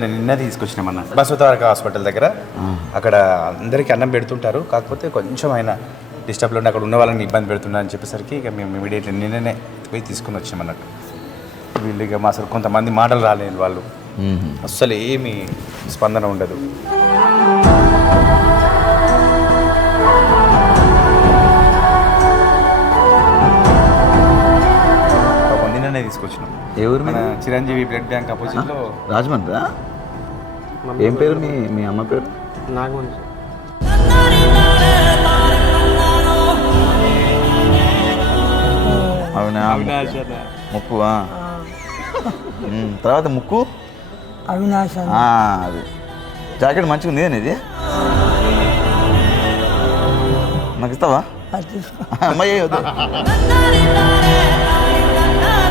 నిన్న తీసుకొచ్చినామన్న బసవతారక హాస్పిటల్ దగ్గర. అక్కడ అందరికీ అన్నం పెడుతుంటారు. కాకపోతే కొంచెం ఆయన డిస్టర్బ్లో ఉండి అక్కడ ఉన్న వాళ్ళని ఇబ్బంది పెడుతున్నా అని చెప్పేసరికి ఇక మేము ఇమీడియట్లీ నిన్ననే పోయి తీసుకుని వచ్చామన్నట్టు వీళ్ళు ఇక మా అసలు కొంతమంది మాటలు రాలేని వాళ్ళు. అస్సలు ఏమి స్పందన ఉండదు. నిన్ననే తీసుకొచ్చినాం. ఎవరు మన చిరంజీవి బ్లడ్ బ్యాంక్ అపోజిట్లో రాజమండ్రి ఏం పేరు మీ మీ అమ్మ పేరు? నాగమండ్రి అవునా? ముక్కువా తర్వాత ముక్కు? అవినాశ్ అది. జాకెట్ మంచిగా ఉంది ఇది నాకు ఇస్తావా అమ్మాయి